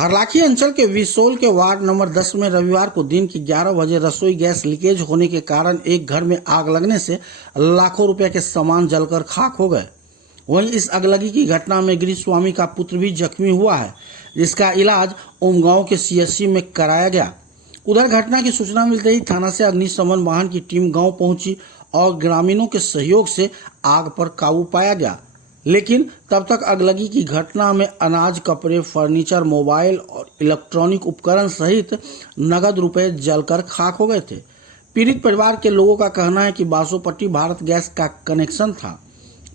हरलाखी अंचल के विसोल के वार्ड नंबर 10 में रविवार को दिन की 11 बजे रसोई गैस लीकेज होने के कारण एक घर में आग लगने से लाखों रुपए के सामान जलकर खाक हो गए। वहीं इस अगलगी की घटना में गृह स्वामी का पुत्र भी जख्मी हुआ है, जिसका इलाज उमगांव के सीएचसी में कराया गया। उधर घटना की सूचना मिलते ही थाना से अग्निशमन वाहन की टीम गांव पहुंची और ग्रामीणों के सहयोग से आग पर काबू पाया गया, लेकिन तब तक अगलगी की घटना में अनाज, कपड़े, फर्नीचर, मोबाइल और इलेक्ट्रॉनिक उपकरण सहित नगद रुपए जलकर खाक हो गए थे। पीड़ित परिवार के लोगों का कहना है कि बासोपट्टी भारत गैस का कनेक्शन था,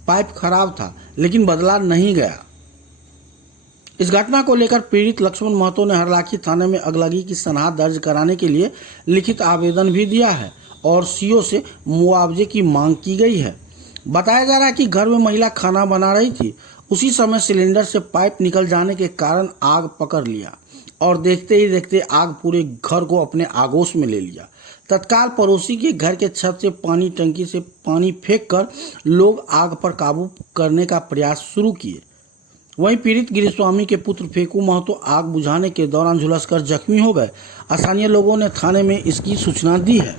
पाइप खराब था, लेकिन बदला नहीं गया। इस घटना को लेकर पीड़ित लक्ष्मण महतो ने हरलाखी थाने में अगलगी की सनहा दर्ज कराने के लिए लिखित आवेदन भी दिया है और सीओ से मुआवजे की मांग की गई है। बताया जा रहा है कि घर में महिला खाना बना रही थी, उसी समय सिलेंडर से पाइप निकल जाने के कारण आग पकड़ लिया और देखते ही देखते आग पूरे घर को अपने आगोश में ले लिया। तत्काल पड़ोसी के घर के छत से पानी टंकी से पानी फेंककर लोग आग पर काबू करने का प्रयास शुरू किए। वहीं पीड़ित गृहस्वामी के पुत्र फेकू महतो आग बुझाने के दौरान झुलसकर जख्मी हो गए। स्थानीय लोगों ने थाने में इसकी सूचना दी है।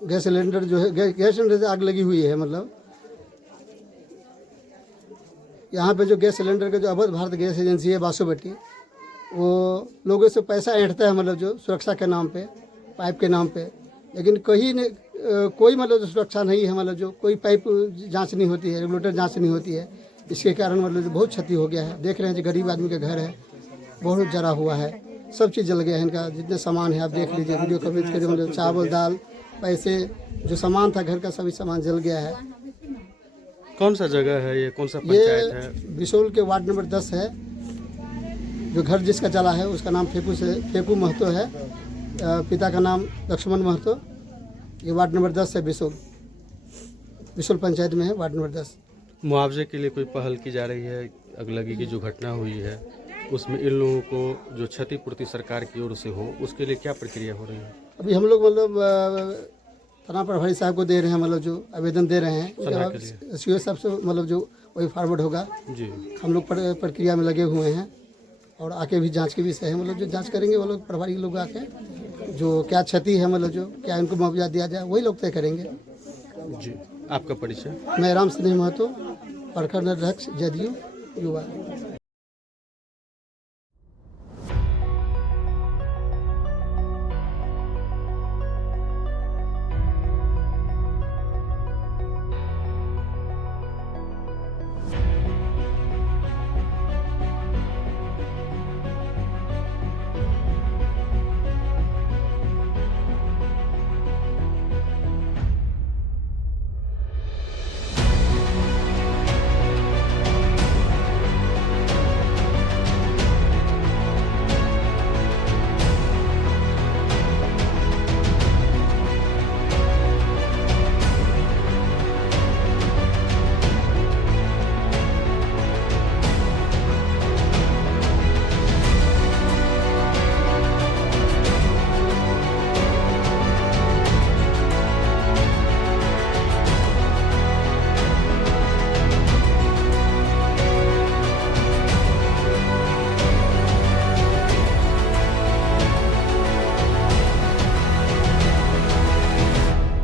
गैस सिलेंडर जो है गैस सिलेंडर से आग लगी हुई है। मतलब यहाँ पे जो गैस सिलेंडर का जो अवध भारत गैस एजेंसी है बासोपट्टी, वो लोगों से पैसा ऐंठता है, मतलब जो सुरक्षा के नाम पे, पाइप के नाम पे, लेकिन कोई मतलब जो सुरक्षा नहीं है। मतलब जो कोई पाइप जांच नहीं होती है, रेगुलेटर जांच नहीं होती है। इसके कारण मतलब जो बहुत क्षति हो गया है। देख रहे हैं जो गरीब आदमी का घर है, बहुत जरा हुआ है, सब चीज़ जल गया है। इनका जितने सामान है आप देख लीजिए, वीडियो कवरेज के, मतलब चावल, दाल, पैसे, जो सामान था घर का सभी सामान जल गया है। कौन सा जगह है ये, कौन सा पंचायत है? ये विसोल के वार्ड नंबर 10 है। जो घर जिसका जला है उसका नाम फेकू महतो है, पिता का नाम लक्ष्मण महतो। ये वार्ड नंबर 10 है, विसोल पंचायत में है, वार्ड नंबर 10। मुआवजे के लिए कोई पहल की जा रही है? अगलगी की जो घटना हुई है उसमें इन लोगों को जो क्षतिपूर्ति सरकार की ओर से हो, उसके लिए क्या प्रक्रिया हो रही है? अभी हम लोग मतलब थाना प्रभारी साहब को दे रहे हैं, मतलब जो आवेदन दे रहे हैं सीओ साहब से, मतलब जो वही फॉरवर्ड होगा जी। हम लोग प्रक्रिया में लगे हुए हैं और आके भी जांच के विषय है। मतलब जो जांच करेंगे वो लोग, प्रभारी लोग आके जो क्या क्षति है, मतलब जो क्या इनको मुआवजा दिया जाए, वही लोग तय करेंगे। जी। आपका परिचय? मैं राम सिंह महतो, प्रखंड अध्यक्ष जदयू युवा।